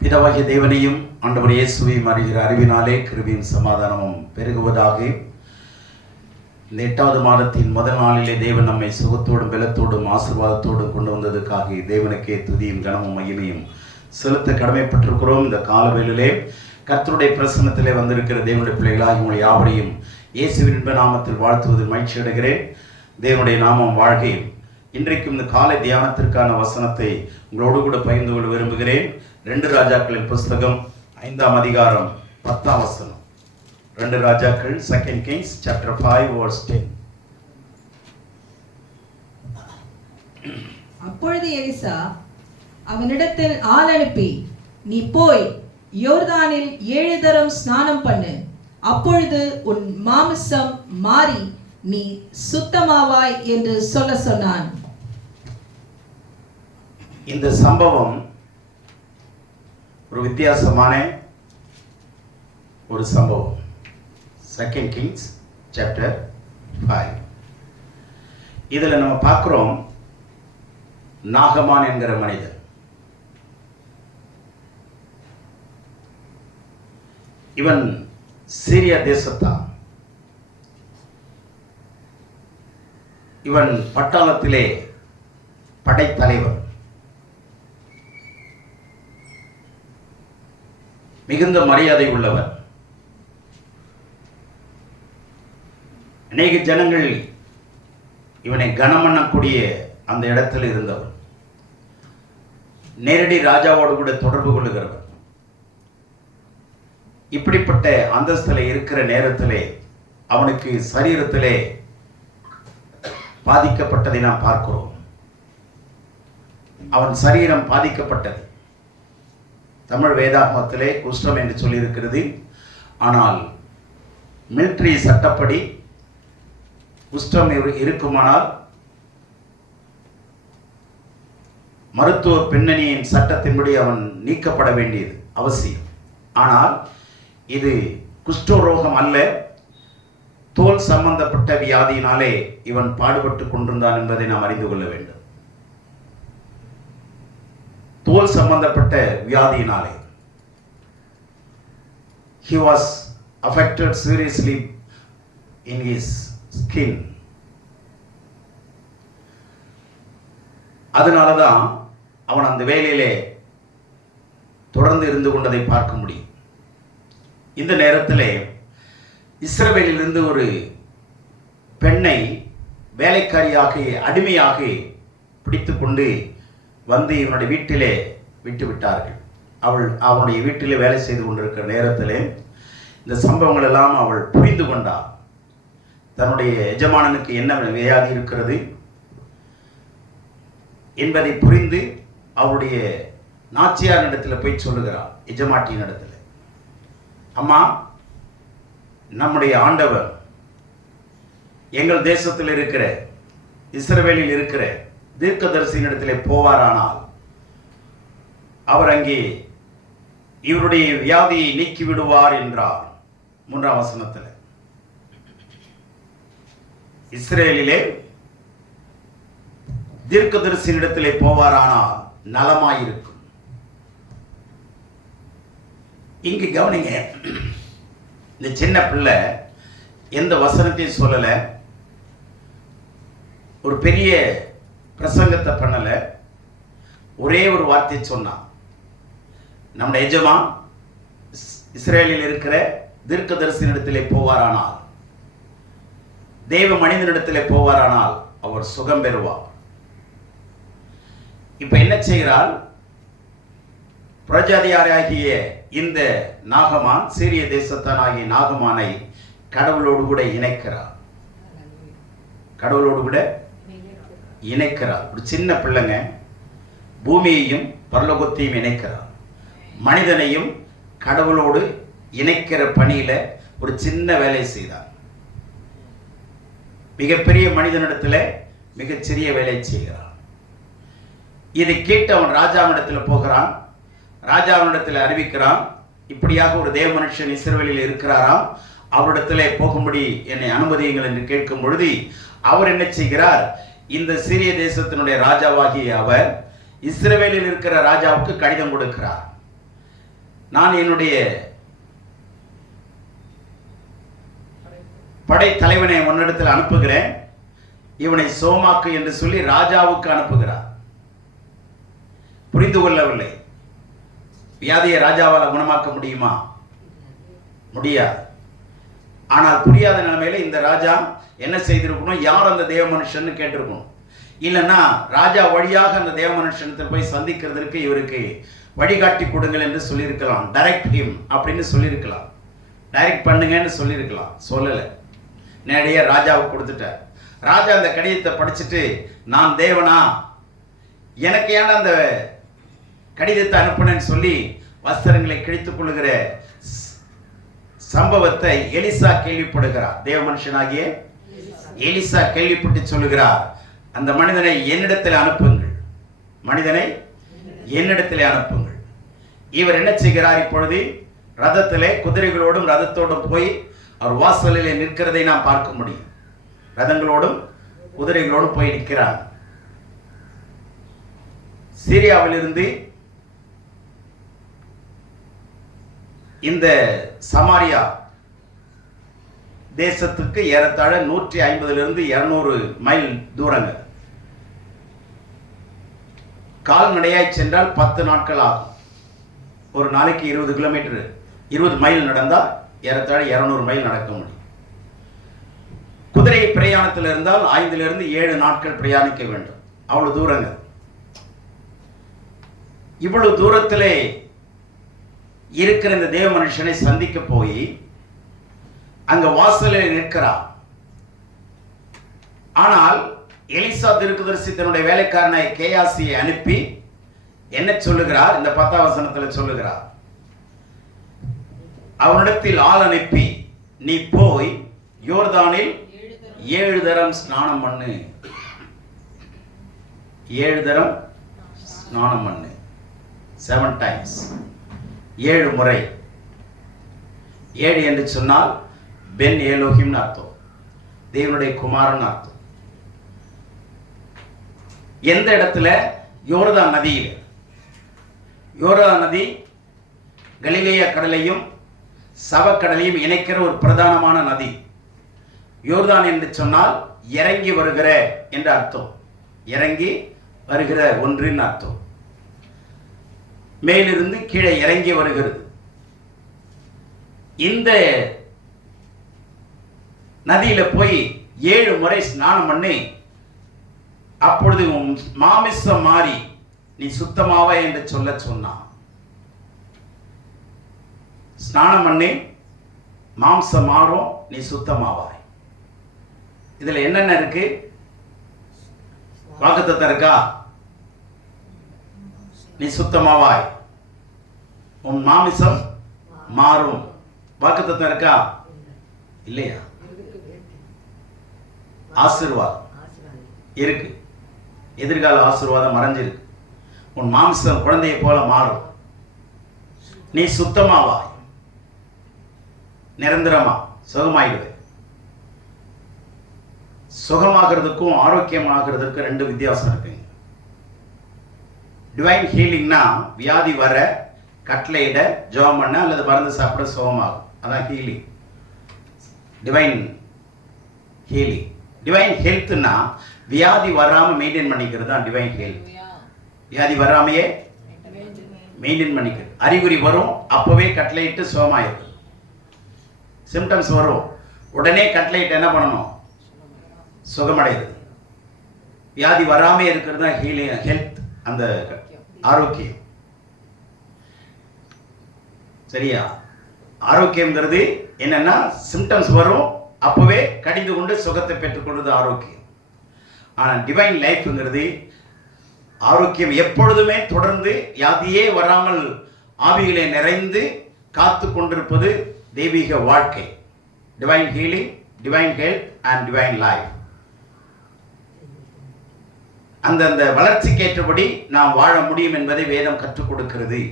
பிதாவாகிய தேவனையும் ஆண்டவர் இயேசுவையும் அறிகிற அறிவினாலே கிருபையும் சமாதானமும் பெருகுவதாக. இந்த 8வது மாதத்தின் முதல் நாளிலே தேவன் நம்மை சுகத்தோடும் பலத்தோடும் ஆசீர்வாதத்தோடும் கொண்டு வந்ததுக்காக தேவனுக்கே துதியும் கனமும் மகிமையும் செலுத்த கடமைப்பட்டிருக்கிறோம். இந்த காலவேளையிலே கர்த்தருடைய பிரசன்னத்திலே வந்திருக்கிற தேவனுடைய பிள்ளைகளாக உங்களை யாவரையும் இயேசுவின் இன்ப நாமத்தில் வாழ்த்துவதில் மகிழ்ச்சி அடைகிறேன். தேவனுடைய நாமம் வாழ்க. இன்றைக்கும் இந்த காலை தியானத்திற்கான வசனத்தை உங்களோடு கூட பகிர்ந்து கொள்ள விரும்புகிறேன். 2 ராஜாக்களின் புஸ்தகம் 5ஆம் அதிகாரம் 10ஆம் வசனம். 2 ராஜாக்கள் 2 Kings chapter 5 verse 10. அப்பொழுது எலிசா அவனிடத்தில் ஆள் அனுப்பி, நீ போய் யோர்தானில் 7 தரம் ஸ்நானம் பண்ணு, அப்பொழுது உன் மாமிசம் மாறி நீ சுத்தமாவாய் என்று சொல்ல சொன்னான். இந்த சம்பவம் ஒரு வித்தியாசமான ஒரு சம்பவம். 2 Kings chapter 5. இதில் நம்ம பார்க்கிறோம், நாகமான் என்கிற மனிதன் இவன் சீரியா தேசத்தான். இவன் பட்டாளத்திலே படைத்தலைவர். மிகுந்த மரியாதை உள்ளவர். அநேக ஜனங்கள் இவனை கனம் பண்ணக்கூடிய அந்த இடத்தில் இருந்தவர். நேரடி ராஜாவோடு கூட தொடர்பு கொள்ளுகிறவர். இப்படிப்பட்ட அந்தஸ்தில் இருக்கிற நேரத்திலே அவனுக்கு சரீரத்திலே பாதிக்கப்பட்டதை நாம் பார்க்கிறோம். அவன் சரீரம் பாதிக்கப்பட்டது. தமிழ் வேதாகமத்திலே குஷ்டம் என்று சொல்லியிருக்கிறது. ஆனால் மிலிட்டரி சட்டப்படி குஷ்டம் இருக்குமானால் மருத்துவ பின்னணியின் சட்டத்தின்படி அவன் நீக்கப்பட வேண்டியது அவசியம். ஆனால் இது குஷ்டரோகம் அல்ல, தோல் சம்பந்தப்பட்ட வியாதியினாலே இவன் பாடுபட்டு கொண்டிருந்தான் என்பதை நாம் அறிந்து கொள்ள வேண்டும். தோல் சம்பந்தப்பட்ட வியாதியினாலே he was affected seriously in his skin. அதனாலதான் அவன் அந்த வேலையிலே தொடர்ந்து இருந்து கொண்டதை பார்க்க முடியும். இந்த நேரத்திலே இஸ்ரவேலிலிருந்து ஒரு பெண்ணை வேலைக்காரியாக அடிமையாக பிடித்து கொண்டு வந்து இவனுடைய வீட்டிலே விட்டு விட்டார்கள். அவனுடைய வீட்டிலே வேலை செய்து கொண்டிருக்கிற நேரத்திலே இந்த சம்பவங்கள் எல்லாம் அவள் புரிந்து கொண்டாள். தன்னுடைய எஜமானனுக்கு என்ன வியாதி இருக்கிறது என்பதை புரிந்து அவருடைய நாச்சியார் இடத்துல போய் சொல்லுகிறாள். எஜமாட்டியின் இடத்துல, அம்மா, நம்முடைய ஆண்டவர் எங்கள் தேசத்தில் இருக்கிற இஸ்ரவேலில் இருக்கிற தீர்க்கதரிசியின் இடத்திலே போவாரானால் அவர் அங்கே இவருடைய வியாதியை நீக்கி விடுவார் என்றார். 3ஆம் வசனத்தில் இஸ்ரேலிலே தீர்க்கதரிசியின் இடத்திலே போவாரானால் நலமாயிருக்கும். இங்கு கவனிங்க, இந்த சின்ன பிள்ளை எந்த வசனத்தையும் சொல்லலை, ஒரு பெரிய பிரசங்கத்தை பண்ணலை, ஒரே ஒரு வார்த்தையை சொன்னான். நம்முடைய எஜமான் இஸ்ரேலில் இருக்கிற தீர்க்கதரிசியினிடத்திலே போவாரானால், தேவ மனிதனிடத்திலே போவாரானால் அவர் சுகம் பெறுவார். இப்ப என்ன செய்கிறாள்? பிரஜாதியாராகிய இந்த நாகமான், சீரிய தேசத்தானாகிய நாகமானை கடவுளோடு கூட இணைக்கிறார். கடவுளோடு கூட இணைக்கிறார். ஒரு சின்ன பிள்ளைங்க பூமியையும் பரலோகத்தையும் இணைக்கிறார். மனிதனையும் கடவுளோடு இணைக்கிற பணியில ஒரு சின்ன வேலை செய்தார். மிகப்பெரிய மனிதனிடத்தில் மிகச்சிறிய வேலை செய்கிறார். இதை கேட்டு அவன் ராஜாவினிடத்தில் போகிறான். ராஜாவினிடத்தில் அறிவிக்கிறான், இப்படியாக ஒரு தேவ மனுஷன் இஸ்ரவேலில் இருக்கிறாராம், அவரிடத்திலே போகும்படி என்னை அனுமதியுங்கள் என்று கேட்கும் பொழுது அவர் என்ன செய்கிறார்? இந்த சீரிய தேசத்தினுடைய ராஜாவாகிய அவர் இஸ்ரவேலில் இருக்கிற ராஜாவுக்கு கடிதம் கொடுக்கிறார். நான் என்னுடைய படைத்தலைவனை உன்னிடத்தில் அனுப்புகிறேன், இவனை சோமாக்கு என்று சொல்லி ராஜாவுக்கு அனுப்புகிறார். புரிந்து கொள்ளவில்லை. வியாதியை ராஜாவால் குணமாக்க முடியுமா? முடியாது. ஆனால் புரியாத நிலைமையில இந்த ராஜா என்ன செய்திருக்கணும்? யார் அந்த தேவ மனுஷன் கேட்டிருக்கணும். இல்லைன்னா ராஜா வழியாக அந்த தேவ மனுஷனத்தில் போய் சந்திக்கிறதுக்கு இவருக்கு வழிகாட்டி கொடுங்கள் என்று சொல்லியிருக்கலாம். டைரக்ட் ஹிம் அப்படின்னு சொல்லியிருக்கலாம். டைரக்ட் பண்ணுங்கன்னு சொல்லியிருக்கலாம். சொல்லலை, நேரடியாக ராஜாவுக்கு கொடுத்துட்டார். ராஜா அந்த கடிதத்தை படிச்சுட்டு, நான் தேவனா, எனக்கு ஏன் அந்த கடிதத்தை அனுப்புனேன்னு சொல்லி வஸ்திரங்களை கிழித்துக் கொள்ளுகிற சம்பவத்தை எலிசா கேள்விப்படுகிறார். தேவ மனுஷனாகிய எலிசா கேள்விப்பட்டு சொல்லுகிறார், அந்த மனிதனை என்னிடத்தில் அனுப்புங்கள், மனிதனை என்னிடத்திலே அனுப்புங்கள். இவர் என்ன செய்கிறார்? இப்பொழுது ரதத்திலே குதிரைகளோடும் ரதத்தோடும் போய் அவர் வாசலிலே நிற்கிறதை நாம் பார்க்க முடியும். ரதங்களோடும் குதிரைகளோடும் போய் நிற்கிறார். சீரியாவிலிருந்து இந்த சமாரியா தேசத்துக்கு ஏறத்தாழ 150 to 200 மைல் தூரங்க. கால்நடையாய் சென்றால் 10 நாட்கள் ஆகும். ஒரு நாளைக்கு 20 கிலோமீட்டர் 20 மைல் நடந்தால் ஏறத்தாழ 200 மைல் நடக்க முடியும். குதிரை பிரயாணத்தில் இருந்தால் 5 to 7 நாட்கள் பிரயாணிக்க வேண்டும். அவ்வளவு தூரங்க. இவ்வளவு தூரத்திலே இருக்கிற இந்த தேவ மனுஷனை சந்திக்க போய் அங்க வாசலில் நிற்கிறார். ஆனால் எலிசா தீர்க்கதரிசி தன்னுடைய வேலைக்காரனை கேயாசியை அனுப்பி என்ன சொல்லுகிறார்? இந்த 10ஆம் வசனத்தில் சொல்லுகிறார், அவனிடத்தில் ஆள் அனுப்பி நீ போய் யோர்தானில் 7 தரம் ஸ்நானம் பண்ணு. 7 தரம் ஸ்நானம் பண்ணு. 7 times, 7 முறை. 7 என்று சொன்னால் பென் ஏலோஹிம் அர்த்தம், தேவனுடைய குமாரன் அர்த்தம். எந்த இடத்துல? யோர்தான் நதியில். யோர்தான் நதி கலிலேயா கடலையும் சவக்கடலையும் இணைக்கிற ஒரு பிரதானமான நதி. யோர்தான் என்று சொன்னால் இறங்கி வருகிற என்ற அர்த்தம். இறங்கி வருகிற ஒன்றின் அர்த்தம். மேலிருந்து கீழே இறங்கி வருகிறது. இந்த நதியில போய் 7 முறை ஸ்நானம் பண்ணி, அப்பொழுது மாமிசம் மாறி நீ சுத்தமாவ என்று சொல்ல சொன்னான். ஸ்நானம் பண்ணி மாம்சம் மாறும், நீ சுத்தமாவாய். இதுல என்னென்ன இருக்கு? வாக்குத்தத்தம் இருக்கா? நீ சுத்தமாவாய், உன் மாமிசம் மாறும். வாக்குத்தத்தம் இருக்கா? இல்லையா? ஆசீர்வாதம் இருக்கு. எதிர்கால ஆசீர்வாதம் மறைஞ்சிருக்கு. உன் மாம்சம் குழந்தையை போல மாறும். நீ சுத்தமாவாய், நிரந்தரமா சுகமாயிடுவே. சுகமாகிறதுக்கும் ஆரோக்கியமாகிறதுக்கும் 2 வித்தியாசம் இருக்குங்க. டிவைன் ஹீலிங்னா வியாதி வர கட்டளையிட ஜெபம் பண்ண அல்லது மருந்து சாப்பிட சுகமாகும். அதான் ஹீலிங், டிவைன் ஹீலிங். டிவைன் ஹெல்த்னா வியாதி வராம மெயின்டைன் பண்ணிக்கிறது தான் டிவைன் ஹெல்த். வியாதி வராமையே மெயின்டைன் பண்ணிக்கிறது. அறிகுறி வரும், அப்பவே கட்டளையிட்டு சுகமாயிருக்கு. சிம்டம்ஸ் வரும், உடனே கட்டளையிட்டு என்ன பண்ணணும்? சுகமடைகிறது. வியாதி வராமே இருக்கிறது தான் ஹீலிங், ஹெல்த், அந்த ஆரோக்கியம். சரியா? ஆரோக்கியம்ங்கிறது என்னன்னா சிம்டம்ஸ் வரும், அப்பவே கடிந்து கொண்டு சுகத்தை பெற்றுக்கொள்வது ஆரோக்கியம். ஆனால் டிவைன் லைஃப்ங்கிறது ஆரோக்கியம் எப்பொழுதுமே தொடர்ந்து வியாதியே வராமல் ஆவிகளை நிறைந்து காத்து கொண்டிருப்பது தெய்வீக வாழ்க்கை. Divine healing, divine health and divine life. அந்தந்த வளர்ச்சிக்கு ஏற்றபடி நாம் வாழ முடியும் என்பதை வேதம் கற்றுக் கொடுக்கிறது.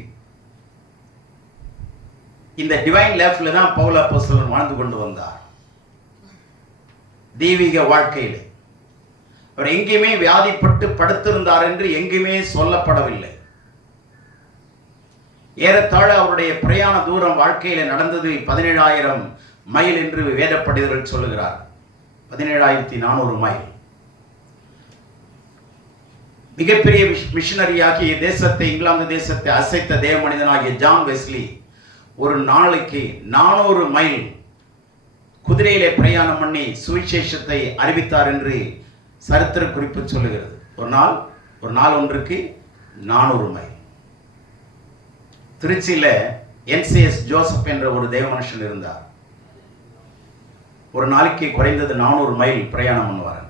இந்த டிவைன் லைஃப்ல தான் பவுல் அப்போஸ்தலன் வாழ்ந்து கொண்டு வந்தார். தெய்வீக வாழ்க்கையில் அவர் எங்கேயுமே வியாதிப்பட்டு படுத்திருந்தார் என்று எங்குமே சொல்லப்படவில்லை. ஏறத்தாழ அவருடைய பிரயாண தூரம் வாழ்க்கையில நடந்தது 17,000 மைல் என்று வேத பண்டிதர்கள் சொல்லுகிறார். 17,400 மைல். மிகப்பெரிய மிஷனரியாகிய தேசத்தை, இங்கிலாந்து தேசத்தை அசைத்த தேவ மனிதனாகிய ஜான் வெஸ்லி ஒரு நாளைக்கு 400 மைல் குதிரையிலே பிரயாணம் பண்ணி சுவிசேஷத்தை அறிவித்தார் என்று சரித்திர குறிப்பு சொல்லுகிறது. ஒரு நாள் ஒன்றுக்கு 400 மைல். திருச்சியில் NCS ஜோசப் என்ற ஒரு தேவ மனுஷன் இருந்தார். ஒரு நாளைக்கு குறைந்தது 400 மைல் பிரயாணம் பண்ணுவார்.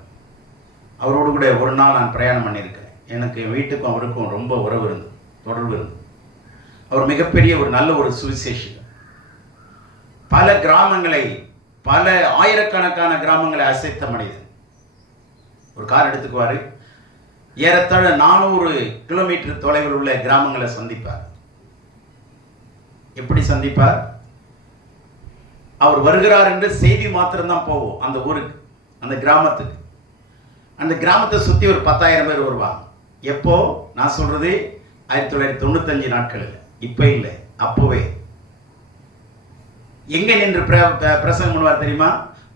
அவரோடு கூட ஒரு நாள் நான் பிரயாணம் பண்ணியிருக்கிறேன். எனக்கு வீட்டுக்கும் அவருக்கும் ரொம்ப உறவு இருந்தது, தொடர்பு இருந்தது. அவர் மிகப்பெரிய ஒரு நல்ல ஒரு சுவிசேஷகர். பல கிராமங்களை, பல ஆயிரக்கணக்கான கிராமங்களை அசைத்த மனிதன். ஒரு கார் எடுத்துக்குவார், ஏறத்தாழ 400 கிலோமீட்டர் தொலைவில் உள்ள கிராமங்களை சந்திப்பார். எப்படி சந்திப்பார்? அவர் வருகிறார் என்று செய்தி மாத்திரம்தான் போவோம் அந்த ஊருக்கு, அந்த கிராமத்துக்கு. அந்த கிராமத்தை சுற்றி ஒரு 10,000 பேர் வருவாங்க. எப்போ நான் சொல்றது 1995 நாட்களில், இப்போ இல்லை, அப்போவே. எங்க நின்று பிரசங்கம் பண்ணுவார் தெரியுமா?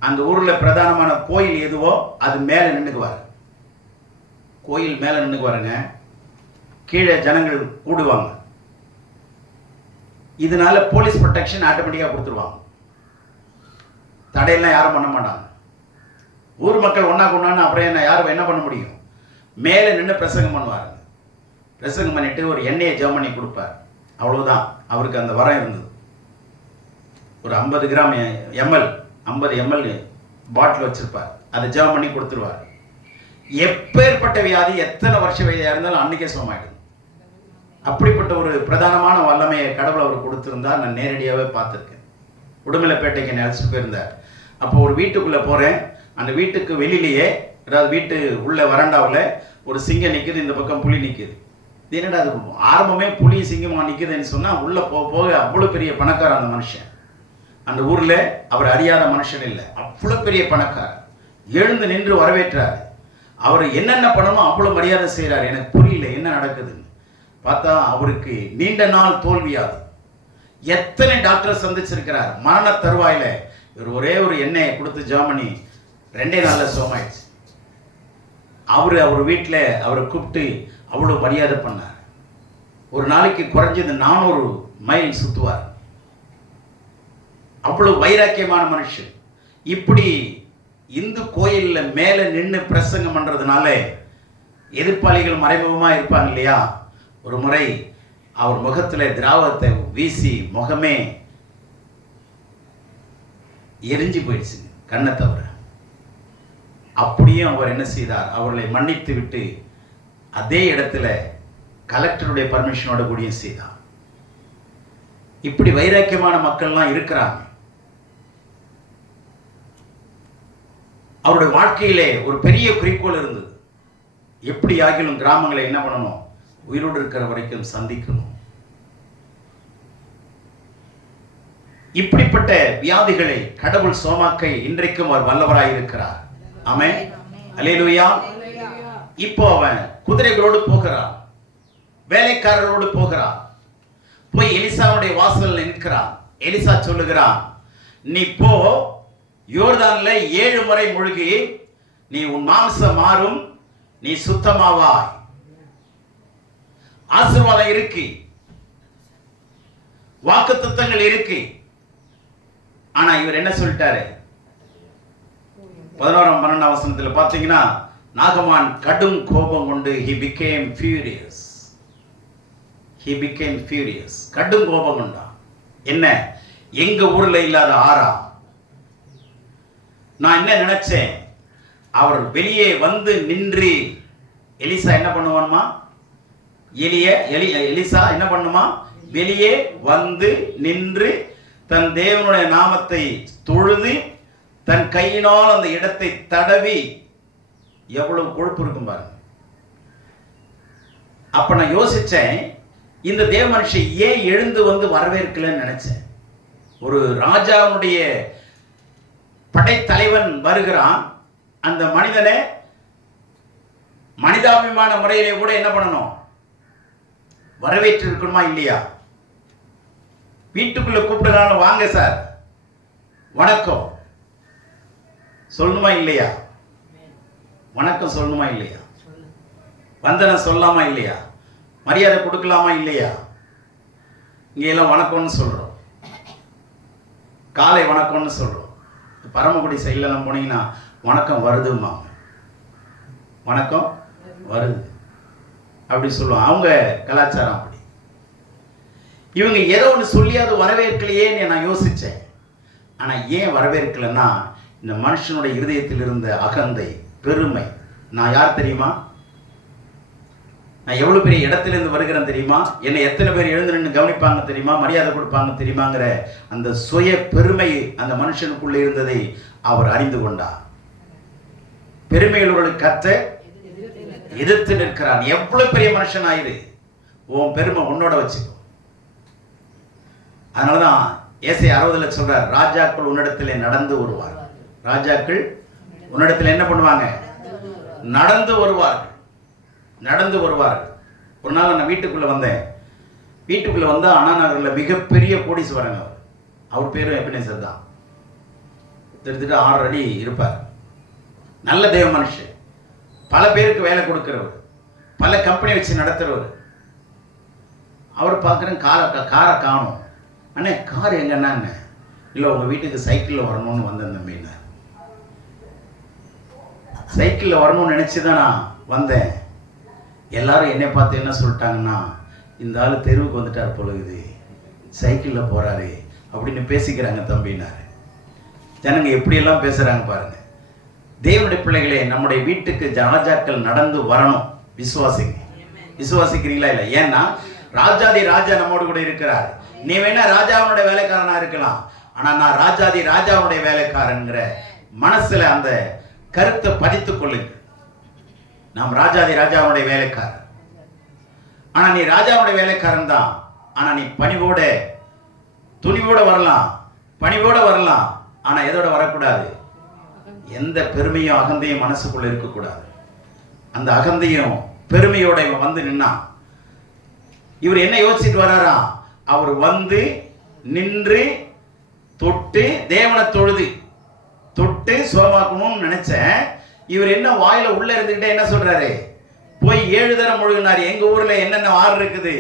அந்த ஊர்ல பிரதானமான கோயில் எதுவோ அது மேல நின்றுக்குவார். கோயில் மேல நின்றுக்குவாருங்க. கீழே ஜனங்கள் கூடுவாங்க. இதனால போலீஸ் ப்ரொடெக்ஷன் ஆட்டோமேட்டிக்காக கொடுத்துருவாங்க. தடையெல்லாம் யாரும் பண்ண மாட்டாங்க. ஊர் மக்கள் ஒன்றா கொண்டான்னு அப்புறம் யாரும் என்ன பண்ண முடியும்? மேலே நின்று பிரசங்கம் பண்ணுவாருங்க. பிரசங்கம் பண்ணிட்டு ஒரு எண்ணெயை ஜெபம் பண்ணி கொடுப்பார். அவ்வளோதான். அவருக்கு அந்த வரம் இருந்தது. ஒரு 50 கிராம் ml 50 ml பாட்டில் வச்சிருப்பார். அதை ஜெபம் பண்ணி கொடுத்துருவார். எப்பேற்பட்ட வியாதி, எத்தனை வருஷ வியாதியாக இருந்தாலும் அன்னைக்கே சுகமாயிடுது. அப்படிப்பட்ட ஒரு பிரதானமான வல்லமையை கடவுள் அவர் கொடுத்துருந்தார். நான் நேரடியாகவே பார்த்துருக்கேன். உடுமலைப்பேட்டைக்கு என்னை அழைச்சிட்டு போயிருந்தார். அப்போ ஒரு வீட்டுக்குள்ளே போகிறேன். அந்த வீட்டுக்கு வெளியிலேயே, அதாவது வீட்டு உள்ள வராண்டாவில் ஒரு சிங்கம் நிற்குது, இந்த பக்கம் புலி நிற்குது. இது என்னடா, அது ஆரம்பமே புலி சிங்கமாக நிற்குதுன்னு சொன்னால் உள்ளே போக போக அவ்வளோ பெரிய பணக்காரர் அந்த மனுஷன். அந்த ஊரில் அவர் அறியாத மனுஷன் இல்லை, அவ்வளோ பெரிய பணக்காரர். எழுந்து நின்று வரவேற்றார். அவர் என்னென்ன பண்ணணுமோ அவ்வளோ மரியாதை செய்கிறார். எனக்கு புரியல என்ன நடக்குதுன்னு. பார்த்தா அவருக்கு நீண்ட நாள் தோல்வியாது. எத்தனை டாக்டர் சந்திச்சிருக்கிறார். மரண தருவாயில இவர் ஒரே ஒரு எண்ணெயை கொடுத்து ஜெர்மனி 2 நாளில் சுகமாயிடுச்சு. அவர் வீட்டில் அவரை கூப்பிட்டு அவ்வளோ மரியாதை பண்ணார். ஒரு நாளைக்கு குறைஞ்சது 400 மைல் சுற்றுவார். அவ்வளோ வைராக்கியமான மனுஷன். இப்படி இந்து கோயிலில் மேலே நின்று பிரசங்கம் பண்ணுறதுனால எதிர்ப்பாளிகள் மறைமுகமாக இருப்பாங்க இல்லையா? ஒரு முறை அவர் முகத்தில் திராவத்தை வீசி முகமே எரிஞ்சு போயிடுச்சுங்க, கண்ணை தவிர. அப்படியும் அவர் என்ன செய்தார்? அவர்களை மன்னித்து விட்டு அதே இடத்துல கலெக்டருடைய பர்மிஷனோட கூடியும் செய்தார். இப்படி வைராக்கியமான மக்கள்லாம் இருக்கிறாங்க. அவருடைய வாழ்க்கையிலே ஒரு பெரிய குறிக்கோள் இருந்தது. எப்படி ஆகிலும் கிராமங்களை என்ன பண்ணணும்? உயிரோடு இருக்கிற வரைக்கும் சந்திக்கணும். இப்படிப்பட்ட வியாதிகளை கடவுள் சோமாக்க இன்றைக்கும் அவர் வல்லவராய் இருக்கிறார். ஆமென், அல்லேலூயா. இப்போ அவன் குதிரைகளோடு போகிறான், வேலைக்காரர்களோடு போகிறான். போய் எலிசாவுடைய வாசலில் நிற்கிறான். எலிசா சொல்லுகிறான், நீ போ, யோர்தான்ல 7 முறை முழுகி நீ உன் மாம்சம் மாறும், நீ சுத்தமாவாய். ஆசீர்வாதம் இருக்கு, வாக்குத்தத்தங்கள் இருக்கு. ஆனா இவர் என்ன சொல்லிட்டாரு? 11ஆம் 12ஆம் வசனத்துல பாத்தீங்கன்னா, நாகமான் கடும் கோபம் கொண்டு he became furious. கடும் கோபம் கொண்டான். என்ன, எங்க ஊர்ல இல்லாத ஆறா? நான் என்ன நினைச்சேன், அவர் வெளியே வந்து நின்று எலிசா என்ன பண்ணுவானுமா? எலிசா என்ன பண்ணுமா? வெளியே வந்து நின்று தன் தேவனுடைய நாமத்தை தொழுது தன் கையினால் அந்த இடத்தை தடவி. எவ்வளவு கொழுப்பு இருக்கும் பாருங்க. அப்ப நான் யோசிச்சேன், இந்த தேவ மனுஷன் ஏன் எழுந்து வந்து வரவேற்கலன்னு நினைச்சேன். ஒரு ராஜாவுடைய படைத்தலைவன் வருகிறான். அந்த மனிதனை மனிதாபிமான முறையிலே கூட என்ன பண்ணணும்? வரவேற்று இருக்கணுமா இல்லையா? வீட்டுக்குள்ள கூப்பிடுறாலும் வாங்க சார், வணக்கம் சொல்லணுமா இல்லையா? வணக்கம் சொல்லணுமா இல்லையா? வந்தனம் சொல்லலாமா இல்லையா? மரியாதை கொடுக்கலாமா இல்லையா? இங்கே எல்லாம் வணக்கம்னு சொல்றோம், காலை வணக்கம்னு சொல்றோம். பரமக்குடி சைட்லலாம் போனீங்கன்னா வணக்கம் வருதுமா, வணக்கம் வருது அப்படி சொல்லுவோம். அவங்க கலாச்சாரம் அப்படி. இவங்க ஏதோ ஒன்று சொல்லி அது வரவேற்கலையேன்னு நான் யோசித்தேன். ஆனால் ஏன் வரவேற்கலைன்னா, இந்த மனுஷனுடைய இருதயத்தில் இருந்த அகந்தை, பெருமை. நான் யார் தெரியுமா? நான் எவ்வளோ பெரிய இடத்துலேருந்து வருகிறேன் தெரியுமா? என்னை எத்தனை பேர் எழுந்து நின்று கவனிப்பாங்க தெரியுமா? மரியாதை கொடுப்பாங்க தெரியுமாங்கிற அந்த சுய பெருமை அந்த மனுஷனுக்குள்ளே இருந்ததை அவர் அறிந்து கொண்டார். பெருமையுள்ளவர்களுக்கு கத்த எதிர்த்து நிற்கிறான். எவ்வளவு பெரிய மனுஷன் ஆயிரு, உன் பெருமை உன்னோட வச்சுக்கோ. அதனாலதான் ஏசாயா 60 சொல்றார், ராஜாக்கள் உன்னிடத்திலே நடந்து வருவார். ராஜாக்கள் உன்னிடத்தில் என்ன பண்ணுவாங்க? நடந்து வருவார்கள், நடந்து வருவார்கள். ஒரு நாள் நான் வீட்டுக்குள்ள வந்தேன். வீட்டுக்குள்ள வந்தா அண்ணா நகரில் மிகப்பெரிய கோடீஸ்வரங்க. அவர் பேரும் எபினேசர் தான். கிட்டத்தட்ட 6 அடி இருப்பார். நல்ல தேவ மனுஷன், பல பேருக்கு வேலை கொடுக்கிறவர், பல கம்பெனி வச்சு நடத்துறவர். அவர் பார்க்குறேன், காரை காணும். அண்ணே கார் எங்கன்னா? இல்லை உங்கள் வீட்டுக்கு சைக்கிளில் வரணும்னு வந்தேன் தம்பின்னு. சைக்கிளில் வரணும்னு நினச்சி தான் நான் வந்தேன். எல்லாரும் என்னை பார்த்து என்ன சொல்லிட்டாங்கன்னா, இந்த ஆள் தெருவுக்கு வந்துட்டார் பொழுது, சைக்கிளில் போகிறாரு அப்படின்னு பேசிக்கிறாங்க தம்பினாரு. ஜனங்க எப்படியெல்லாம் பேசுகிறாங்க பாருங்க. தேவனுடைய பிள்ளைகளே, நம்முடைய வீட்டுக்கு ராஜாக்கள் நடந்து வரணும். விசுவாசிங்க, விசுவாசிக்கிறீங்களா? இல்லை. ஏன்னா ராஜாதி ராஜா நம்மோடு கூட இருக்கிறார். நீ வேணா ராஜாவுடைய வேலைக்காரனா இருக்கலாம், ஆனா நான் ராஜாதி ராஜாவுடைய வேலைக்காரன்கிற மனசுல அந்த கருத்தை பதித்துக் கொள்ளுங்க. நாம் ராஜாதி ராஜாவுடைய வேலைக்காரன். ஆனா நீ ராஜாவுடைய வேலைக்காரன் தான். ஆனா நீ பணிவோட துணிவோட வரலாம், பணிவோட வரலாம். ஆனா எதோட வரக்கூடாது? எந்த பெருமையும் அகந்தையும் மனசுக்குள்ள இருக்கக்கூடாது. அந்த அகந்தையும் பெருமையோட இவன் வந்து நின்னா, இவர் என்ன யோசிச்சுட்டு வராரா? அவர் வந்து நின்று தொட்டு தேவனை தொட்டு சோமாக்கணும்னு நினைச்சேன். இவர் என்ன வாயில உள்ள இருந்துகிட்டே என்ன சொல்றாரு? போய் 7 தரம் முழுகினார். எங்க ஊர்ல என்னென்ன ஆறு இருக்குது?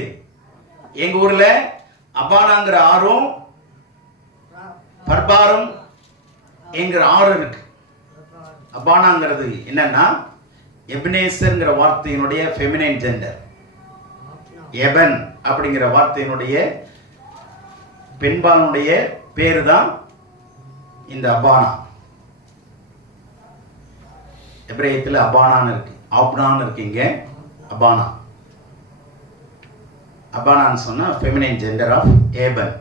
எங்க ஊர்ல அபானாங்கிற ஆறும் பர்பாரும் என்கிற ஆறு இருக்கு. அபானாங்கிறது என்னன்னா, எபினேசர்ங்கிற வார்த்தையினுடைய ஃபெமினைன் ஜெண்டர். எபன் அப்படிங்கிற வார்த்தையினுடைய பெண்பாலுடைய பேரு தான் இந்த அபானா. எபிரேயத்தில் அபானான்னு இருக்கு, ஆப்னான்னு இருக்கு. இங்க அபானா, அபானான்னு சொன்னா ஃபெமினைன் ஜெண்டர் ஆஃப் ஏபன்.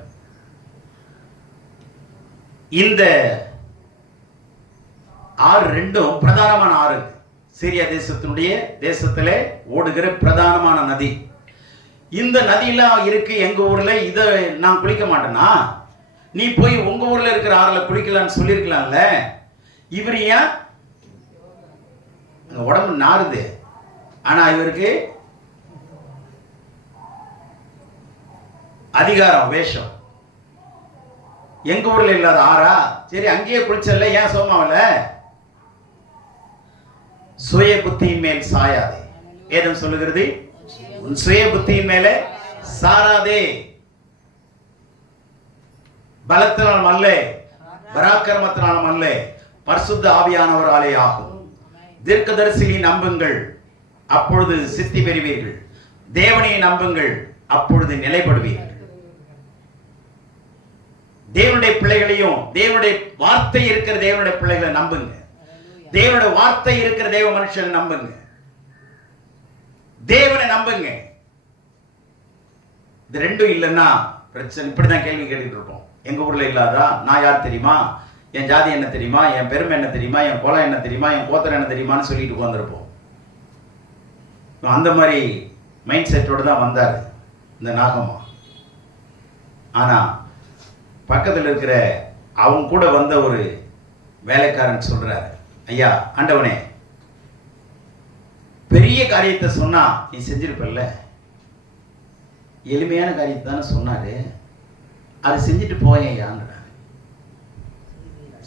இந்த ஆறு ரெண்டும் பிரதானமான ஆறு. சிரியா தேசத்திலே ஓடுகிற பிரதானமான நதி. இந்த நதியெல்லாம் இருக்கு எங்க ஊர்ல. இதை நான் குளிக்க மாட்டேனா? நீ போய் உங்க ஊர்ல இருக்கிற ஆறுல குளிக்கலான்னு சொல்லியிருக்கலாம்ல. இவர் ஏன் உடம்பு நாறுது, ஆனா இவருக்கு அதிகாரம், வேஷம். எங்க ஊர்ல இல்லாத ஆறா? சரி அங்கேயே குளிச்சல, ஏன் சோமாவல? சுய புத்தியின் மேல் சாயாதே. ஏதும் சொல்லுகிறது, உன் சுய புத்தியின் மேலே சாராதே. பலத்தினாலும் அல்ல, பராக்கிரமத்தினாலும் அல்ல, பரிசுத்த ஆவியானவராலே ஆகும். தீர்க்கதரிசியை நம்புங்கள், அப்பொழுது சித்தி பெறுவீர்கள். தேவனை நம்புங்கள், அப்பொழுது நிலைப்படுவீர்கள். தேவனுடைய பிள்ளைகளையும், தேவனுடைய வார்த்தை இருக்கிற தேவனுடைய பிள்ளைகளை நம்புங்க. தேவனுடைய வார்த்தை இருக்கிற தேவ மனுஷனை நம்புங்க. தேவனை நம்புங்க. இது ரெண்டும் இல்லைன்னா பிரச்சனை. இப்படிதான் கேள்வி கேட்டுட்டு இருப்போம். எங்க ஊர்ல இல்லாதா? நான் யார் தெரியுமா? என் ஜாதி என்ன தெரியுமா? என் பெருமை என்ன தெரியுமா? என் குலம் என்ன தெரியுமா? என் கோத்திரம் என்ன தெரியுமான்னு சொல்லிட்டு உட்காந்துருப்போம். அந்த மாதிரி மைண்ட் செட்டோடு தான் வந்தார் இந்த நாகம்மா. ஆனா பக்கத்தில் இருக்கிற அவங்க கூட வந்த ஒரு வேலைக்காரன் சொல்றாரு, ஐயா ஆண்டவனே, பெரிய காரியத்தை சொன்னா நீ செஞ்சிருப்பல்ல, எளிமையான காரியத்தை தானே சொன்னாரு, அது செஞ்சுட்டு போயேன்றாங்க.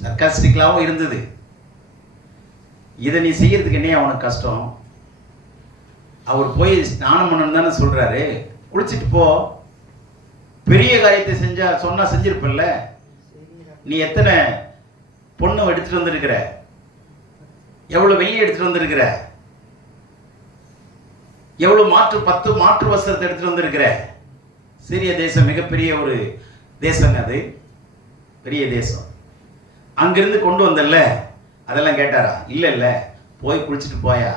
சர்க்காஸ்டிக்கலாகவும் இருந்தது. இதை நீ செய்யறதுக்கு என்ன அவனுக்கு கஷ்டம்? அவர் போய் ஸ்நானம் பண்ணணும் தானே சொல்றாரு. குளிச்சுட்டு போ. பெரிய காரியத்தை சொன்னா செஞ்சிருப்பல்ல. நீ எத்தனை பொண்ணு எடுத்துட்டு வந்திருக்கிற, எவ்வளவு வெள்ளி எடுத்துட்டு வந்திருக்கிற, எவ்வளவு 10 மாற்று வஸ்திரத்தை எடுத்துட்டு வந்திருக்கிற. சிறிய தேசம் மிகப்பெரிய ஒரு தேசம், அது பெரிய தேசம். அங்கிருந்து கொண்டு வந்தல்ல, அதெல்லாம் கேட்டாரா? இல்ல போய் குளிச்சுட்டு போயா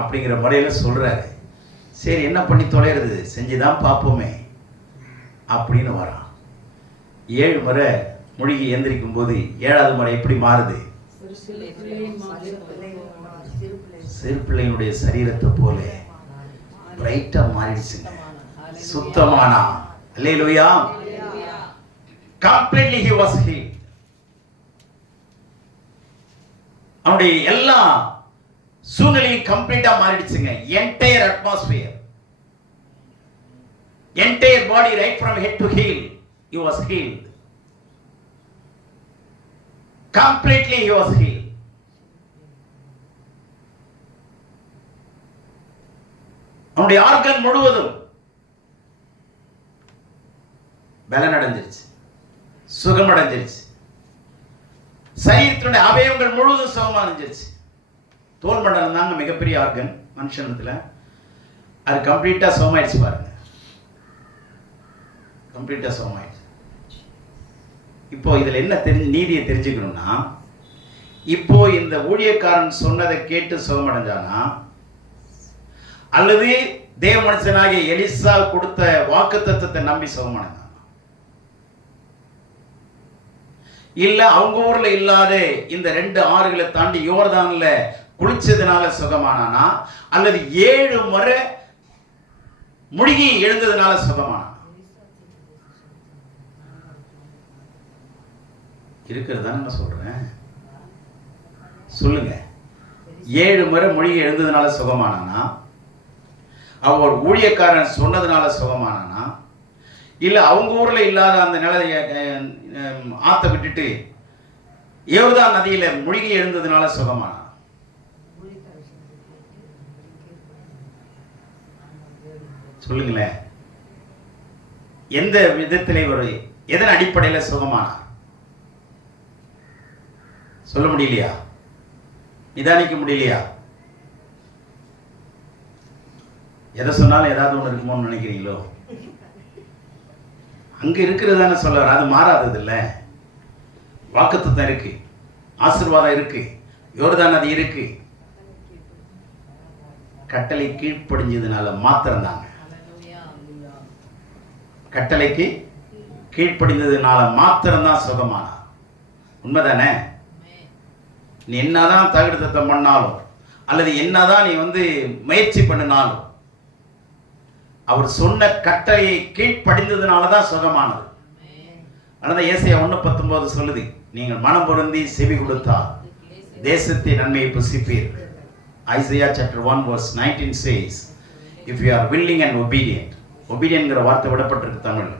அப்படிங்கிற முறையில சொல்றாரு. சரி என்ன பண்ணி தொலைறது, செஞ்சுதான் பார்ப்போமே அப்படின்னு வரான். 7 முறை மூழ்கி எந்திரிக்கும் போது 7வது முறை எப்படி மாறுது? சிறு பிள்ளையினுடைய சரீரத்தை போல பிரைட்டா மாறிடுச்சுங்க. சுத்தமானா. அல்லேலூயா. Completely he was healed. அவனுடைய எல்லா சூழ்நிலையும் கம்ப்ளீட்டா மாறிடுச்சுங்க. Entire atmosphere, entire body, right from head to heel, he was healed. Completely he was healed. அவனுடைய ஆர்கன் முழுவதும் பலனடைஞ்சிருச்சு, சுகமடைஞ்சிருச்சு. சரீரத்தினுடைய அவயவங்கள் முழுவதும் சுகமடைஞ்சிருச்சு. தோல் மண்டலம் தாங்க மிகப்பெரிய ஆர்கன் மனுஷனத்துல. அது கம்ப்ளீட்டா சுகமாயிடுச்சு பாருங்க. கம்ப்ளீட்டா சுகமாயிடுச்சு. இப்போ இதுல என்ன நீதியை தெரிஞ்சுக்கணும்னா, இப்போ இந்த ஊழியக்காரன் சொன்னதை கேட்டு சுகமடைஞ்சானா, அல்லது தேவ மனுஷனாகிய எலிசா கொடுத்த வாக்குத்தத்தத்தை நம்பி சுகமடைஞ்சானா, இல்ல அவங்க ஊர்ல இல்லாத இந்த 2 ஆறுகளை தாண்டி யோர்தான்ல குளிச்சதுனால சுகமானானா, அல்லது 7 முறை முழுகி எழுந்ததுனால சுகமானானா? இருக்கிறதா நான் சொல்றேன், சொல்லுங்க. 7 முறை முழுகி எழுந்ததுனால சுகமானானா, அவர் ஊழியக்காரன் சொன்னதுனால சுகமானானா, இல்ல அவங்க ஊர்ல இல்லாத அந்த நிலைய ஆத்த விட்டுட்டு யோர்தான் நதியில முழுகி எழுந்ததுனால சுகமானானா? சொல்லுங்களேன். எந்த விதத்திலே ஒரு எதன் அடிப்படையில் சுகமானார் சொல்ல முடியலையா? நிதானிக்க முடியலையா? எதை சொன்னாலும் ஏதாவது ஒன்று இருக்குமோன்னு நினைக்கிறீங்களோ? அங்க இருக்கிறதான சொல்ல, அது மாறாதது இல்லை. வாக்குத்தத்தம் இருக்கு, ஆசீர்வாதம் இருக்கு, யோர்தான் நதி இருக்கு. கட்டளை கீழ்ப்படிஞ்சதுனால மாத்திரம் தாங்க. கட்டளைக்கு கீழ்ப்படிந்ததுனால மாத்திரம்தான் சுகமானார். உண்மைதானே? நீ என்னதான் தகுதித்தம் பண்ணாலும், அல்லது என்னதான் நீ முயற்சி பண்ணினாலும், அவர் சொன்ன கட்டளையை கீழ்ப்படிந்ததுனாலதான் சுகமானது. அதனால ஏசாயா 1:19 சொல்லுது, நீங்கள் மனம் பொருந்தி செவி கொடுத்தால் தேசத்தை நன்மையை புசிப்பீர். Isaiah chapter 1 verse 19 says, if you are willing and obedient, obedientங்கிற வார்த்தை விடப்பட்டிருக்கு தமிழ்ல.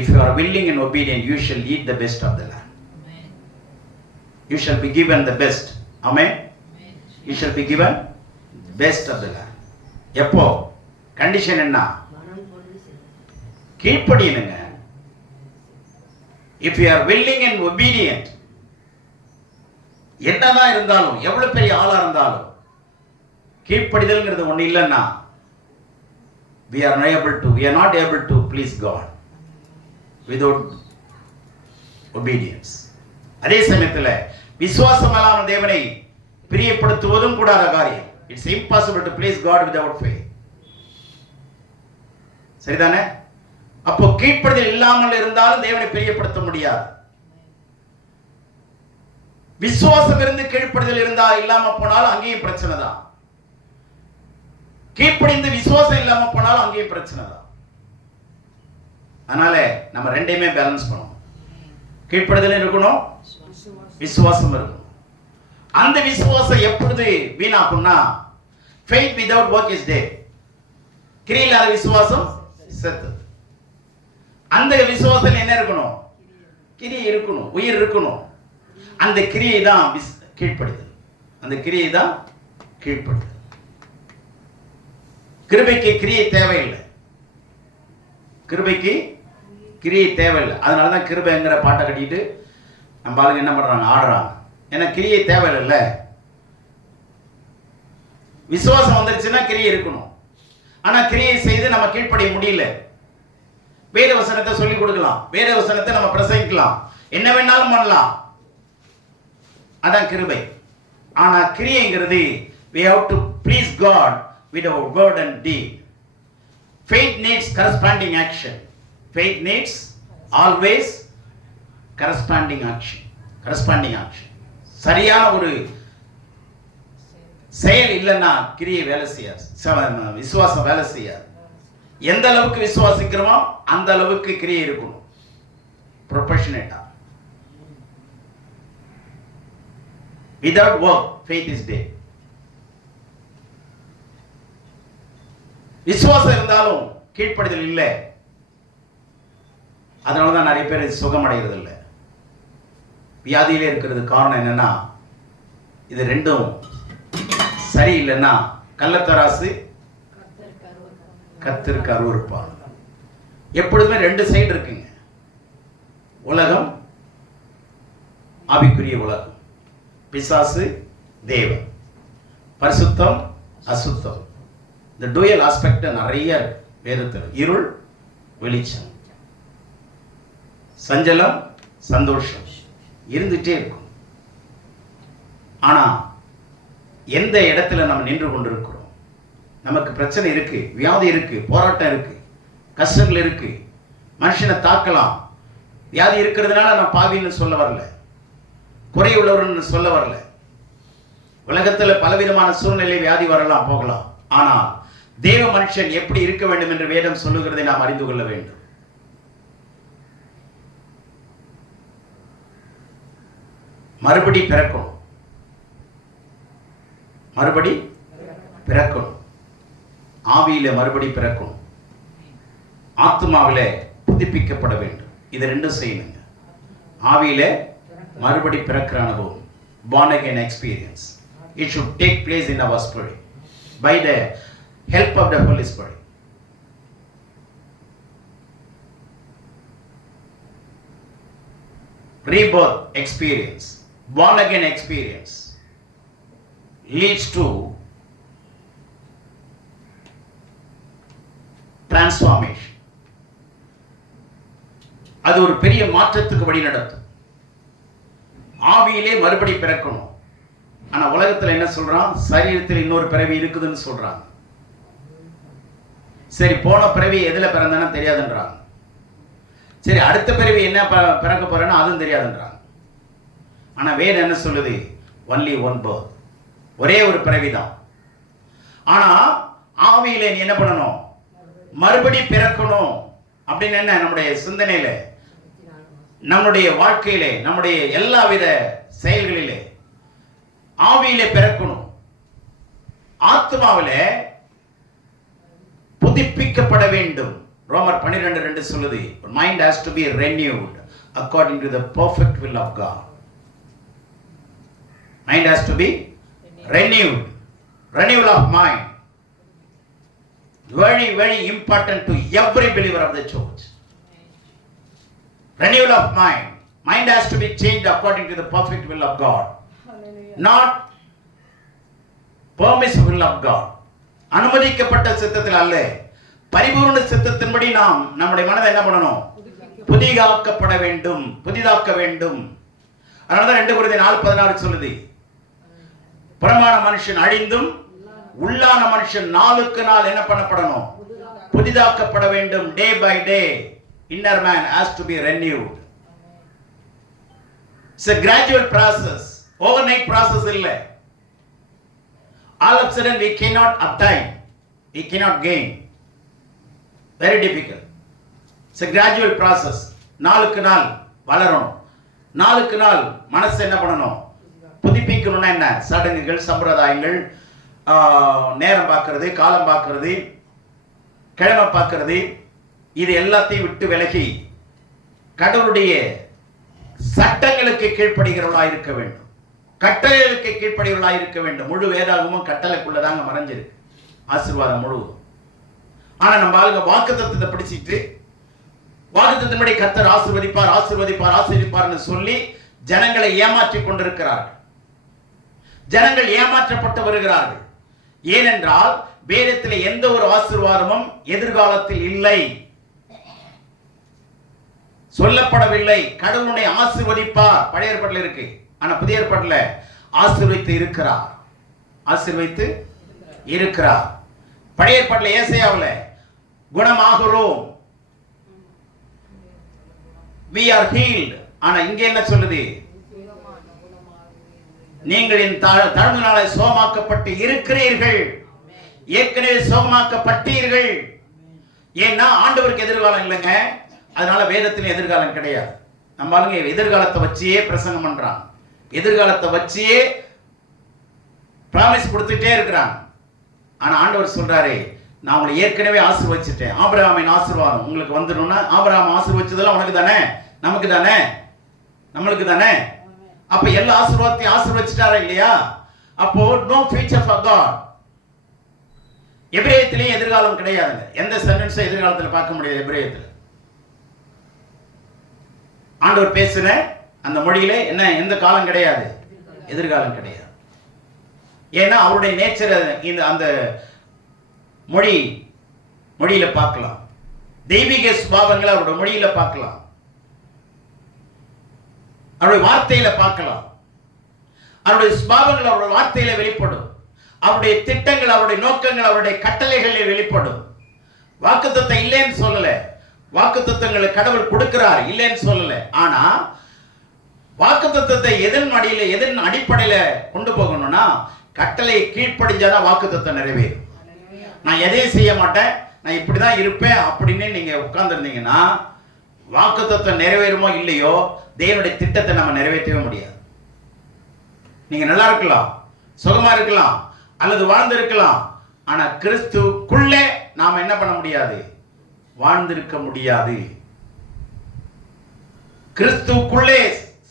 If you are willing and obedient, you shall eat the best of the land. You shall be given the best. Amen. You shall be given best of the land. எப்போ? Condition என்ன? கீழ்ப்படியணுங்க. If you are willing and obedient, என்னதான் இருந்தாலும், எவ்வளவு பெரிய ஆளா இருந்தாலும், கீழ்ப்படிதல்ங்கிறது ஒண்ணு இல்லைன்னா we are not able to please God without obedience. அதே சமயத்துல விசுவாசம் இல்லாமல் தேவனை பிரியப்படுத்துவதும் கூடாத காரியம். It's impossible to please God without faith. சரிதானே? அப்போ கீழ்ப்படிதல் இல்லாமல் இருந்தாலும் தேவனை பிரியப்படுத்த முடியாது. விசுவாசம் இருந்து கீழ்ப்படிதல் இருந்தா இல்லாம போனாலும் அங்கேயும் பிரச்சனை தான். கீழ்ப்படிந்து விசுவாசம் இல்லாம போனாலும் அங்கேயும் பிரச்சனை தான். அதனால நம்ம ரெண்டையுமே பேலன்ஸ் பண்ணணும். கீழ்ப்படிதல் இருக்கணும், விசுவாசம் இருக்கணும். அந்த விசுவாசம் எப்பொழுது வீணாகும்னா, faith without work is dead. கிரியில்லாத விசுவாசம் செத்தது. அந்த விசுவாசத்தில் என்ன இருக்கணும்? கிரியை இருக்கணும், உயிர் இருக்கணும். அந்த கிரியை தான் கீழ்ப்படுதல். அந்த கிரியை தான் கீழ்ப்படுதல். கிருபைக்கு கிரியை தேவையில்லை. கிருபைக்கு கிரியை தேவையில்லை. அதனாலதான் கிருபைங்கிற பாட்டை கட்டிட்டு நம்ம ஆளுங்க என்ன பண்றாங்க? ஆடுறாங்க. ஏன்னா கிரியை தேவையில்லை. விசுவாசம் வந்துருச்சுன்னா கிரியை இருக்கணும். ஆனா கிரியை செய்து நம்ம கீழ்ப்படிய முடியல. வேத வசனத்தை சொல்லிக் கொடுக்கலாம், வேத வசனத்தை நம்ம பிரசங்கிக்கலாம், என்ன வேணாலும் பண்ணலாம். அதான் கிருபை. ஆனா கிரியைங்கிறது we have to please God with our word and deed. Faith needs corresponding action. Faith needs always corresponding action. Corresponding action. சரியான ஒரு செயல் இல்லைன்னா கிரியை வேலை செய்யாது, விசுவாசம் வேலை செய்யாது. எந்த அளவுக்கு விசுவாசிக்கிறோமோ அந்த அளவுக்கு கிரியை இருக்கணும், ப்ரொபோர்ஷனேட்டா. Without work, faith is dead. விசுவாசம் இருந்தாலும் கீழ்ப்படிதல் இல்லை. அதனாலதான் நிறைய பேர் சுகம் அடைகிறது இல்லை, வியாதியிலே இருக்கிறது. காரணம் என்னன்னா, இது ரெண்டும் சரியில்லைன்னா கள்ளத்தராசு கர்த்தருக்கு அருவருப்பார். எப்பொழுதுமே ரெண்டு சைடு இருக்குங்க. உலகம், ஆவிக்குரிய உலகம், பிசாசு, தேவன், பரிசுத்தம், அசுத்தம். இந்த டூயல் ஆஸ்பெக்ட் நிறைய வேதத்தில். இருள், வெளிச்சம், சஞ்சலம், சந்தோஷம் இருந்துட்டே இருக்கும். ஆனா எந்த இடத்துல நம்ம நின்று கொண்டிருக்கிறோம்? நமக்கு பிரச்சனை இருக்கு, வியாதி இருக்கு, போராட்டம் இருக்கு, கஷ்டங்கள் இருக்கு, மனுஷனை தாக்கலாம். வியாதி இருக்கிறதுனால நான் பாவின்னு சொல்ல வரல, குறை உள்ளவர்னு சொல்ல வரல. உலகத்துல பலவிதமான சூழ்நிலை வியாதி வரலாம், போகலாம். ஆனால் தேவ மனுஷன் எப்படி இருக்க வேண்டும் என்று வேதம் சொல்லுகிறதை நாம் அறிந்து கொள்ள வேண்டும். மறுபடி பிறக்கணும், மறுபடி பிறக்கணும். ஆவியில மறுபடி பிறக்கணும், ஆத்மாவில புதுப்பிக்கப்பட வேண்டும். இது ரெண்டும் செய்யணுங்க. ஆவியில மறுபடி பிறக்கிற அனுபவம், born again experience, it should take place in our spirit by the help of the Holy Spirit. Rebirth experience, born again experience leads to transformation. அது ஒரு பெரிய மாற்றத்துக்கு வழி நடத்தும். ஆவியிலே மறுபடி பிறக்கணும். ஆனா உலகத்துல என்ன சொல்றான்? சரீரத்தில் இன்னொரு பிறவி இருக்குதுன்னு சொல்றாங்க. சரி, போன பிறவி எதுல பிறந்தானே தெரியாதுன்றாங்க. சரி, அடுத்த பிறவி என்ன பிறக்க போறேன்னா அதுவும் தெரியாதுன்றாங்க. ஆனா வேதம் என்ன சொல்லுது? ஒன்லி ஒன் birth, ஒரே ஒரு பிறவிதான். ஆனா ஆவியிலே நீ என்ன பண்ணணும்? மறுபடி பிறக்கணும். அப்படின்னு என்ன? நம்முடைய சிந்தனையில, நம்முடைய வாழ்க்கையிலே, நம்முடைய எல்லாவித செயல்களிலே ஆவியிலே பிறக்கணும். ஆத்மாவிலே புதுப்பிக்கப்பட வேண்டும். ரோமர் 12:2 சொல்லுது, mind has to be renewed according to the perfect will of God. Mind has to be renewed. Renewal of mind, very very important to every believer of the church. Renewal of mind. Mind has to be changed according to the perfect will of God. Hallelujah. Not permissive will of God. அனுமதிக்கப்பட்ட சித்தத்தில் அல்ல, பரிபூர்ண சித்தத்தின்படி நாம் நம்முடைய மனதை என்ன பண்ணணும்? புதிதாக்கப்பட வேண்டும், புதிதாக்க வேண்டும். அதனாலதான் 2 கொரிந்தியர் 4:16 சொல்லுது, புறமான மனுஷன் அழிந்தும் உள்ளான மனுஷன் நாளுக்கு நாள் என்ன பண்ணப்படணும்? புதிதாக்கப்பட வேண்டும். Day by day inner man has to be renewed. It's a gradual process, overnight process illa. All of a sudden we cannot obtain, we cannot gain. Very difficult. It's a gradual process. நாளுக்கு நாள் வளரணும், நாளுக்கு நாள் மனசு என்ன பண்ணணும்? புதுப்பிக்கணும்னா என்ன? சடங்குகள், சம்பிரதாயங்கள், நேரம் பார்க்கறது, காலம் பார்க்கறது, கிழமை பார்க்கறது, இது எல்லாத்தையும் விட்டு விலகி கடவுளுடைய சட்டங்களுக்கு கீழ்ப்படுகிறவர்களாக இருக்க வேண்டும், கட்டளைகளுக்கு கீழ்ப்படுகிறவர்களாக இருக்க வேண்டும். முழு வேதாகமும் கட்டளைக்குள்ளதாங்க மறைஞ்சிருக்கு, ஆசீர்வாதம் முழுவதும். ஆனா நம்ம ஆளுங்க வாக்குத்தத்தத்தை பிடிச்சிட்டு வாக்குத்தத்தின்படி கர்த்தர் ஆசீர்வதிப்பார் ஆசீர்வதிப்பார் ஆசீர்வதிப்பார்னு சொல்லி ஜனங்களை ஏமாற்றி கொண்டிருக்கிறார்கள். ஜனங்கள் ஏமாற்றப்பட்டு வருகிறார்கள். ஏனென்றால் வேதத்தில் எந்த ஒரு ஆசீர்வாதமும் எதிர்காலத்தில் இல்லை, சொல்லப்படவில்லை. கடவுளுடைய ஆசீர்வதிப்பார் பழைய ஏற்பாட்டில் இருக்கு, ஆனா புதிய ஏற்பாட்டில் ஆசீர்வதித்து இருக்கிறார், ஆசீர்வதித்து இருக்கிறார். பழைய ஏற்பாட்டில் ஏசாயாவில் குணமாகிறோம், we are healed. ஆனா இங்க என்ன சொல்லுது? நீங்கள் என் தழும்பினாலே சுகமாக்கப்பட்டு இருக்கிறீர்கள். ஏற்கனவே சுகமாக்கப்பட்டீர்கள். ஏன்னா ஆண்டவருக்கு எதிர்காலம் இல்லைங்க, அதனால வேதத்தில் எதிர்காலம் கிடையாது. நம்ம ஆளுங்க எதிர்காலத்தை வச்சியே பிரசங்கம் பண்றாங்க, எதிர்காலத்தை வச்சியே பிராமிஸ் கொடுத்துட்டே இருக்கிறாங்க. ஆனா ஆண்டவர் சொல்றாரு, நான் உங்களை ஏற்கனவே ஆசீர்வதிச்சிட்டேன். ஆபிரகாமின் ஆசீர்வாதம் உங்களுக்கு வந்துடும்னா, ஆபிரகாம் ஆசீர்வதிச்சதெல்லாம் உனக்கு தானே, நமக்கு தானே, நம்மளுக்கு தானே. அப்ப எல்லா ஆசீர்வாதத்தையும் ஆசீர்வதிச்சிட்டாரா இல்லையா? அப்போ நோ ஃபியூச்சர் ஃபார் காட். எபிரேயத்திலேயே எதிர்காலம் கிடையாதுங்க, எந்த சென்டென்ஸும் எதிர்காலத்தில் பார்க்க முடியாது. எபிரேயத்தில் ஆண்டவர் பேசுன அந்த மொழியிலே என்ன எந்த காலம் கிடையாது, எதிர்காலம் கிடையாது. ஏன்னா அவருடைய நேச்சர் இந்த அந்த மொழியில பார்க்கலாம், தெய்வீக சுபாவங்களை அவருடைய மொழியில பார்க்கலாம், அவருடைய வார்த்தையில பார்க்கலாம். அவருடைய சுபாவங்கள் அவருடைய வார்த்தையில வெளிப்படும், அவருடைய திட்டங்கள் அவருடைய நோக்கங்கள் அவருடைய கட்டளைகளில் வெளிப்படும். வாக்குத்தத்தம் இல்லைன்னு சொல்லல, வாக்குத்தத்தங்களை கடவுள் கொடுக்கிறார், இல்லைன்னு சொல்லல. ஆனா வாக்குத்தத்தத்தை எதன் அடிப்படையில கொண்டு போகணும்னா, கட்டளை கீழ்ப்படிஞ்சாதான் வாக்குத்தத்தம் நிறைவேறும். நான் எதையும் செய்ய மாட்டேன், நான் இப்படிதான் இருப்பேன் அப்படின்னு நீங்க உட்கார்ந்து இருந்தீங்கன்னா வாக்குத்தத்தம் நிறைவேறுமோ இல்லையோ, தேவனுடைய திட்டத்தை நம்ம நிறைவேற்றவே முடியாது. நீங்க நல்லா இருக்கலாம், சுகமா இருக்கலாம், அல்லது வாழ்ந்து இருக்கலாம், ஆனா கிறிஸ்துக்குள்ளே நாம என்ன பண்ண முடியாது, வாழ்ந்திருக்க முடியாது. கிறிஸ்துக்குள்ளே